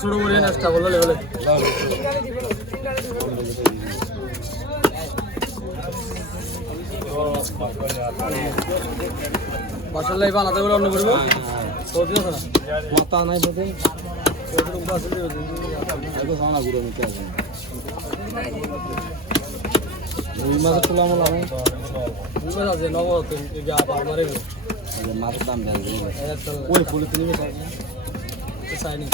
শুরু করে নাস্তা বললে বলে মশলাই বানাতে বলে অন্য করবো মাথা নাই বলতে রুই মাছের তোলা আমল আমি রুই মাছ আছে নগদ মারে মাছের দাম দেন ওই ফুল কিনবে চাইনি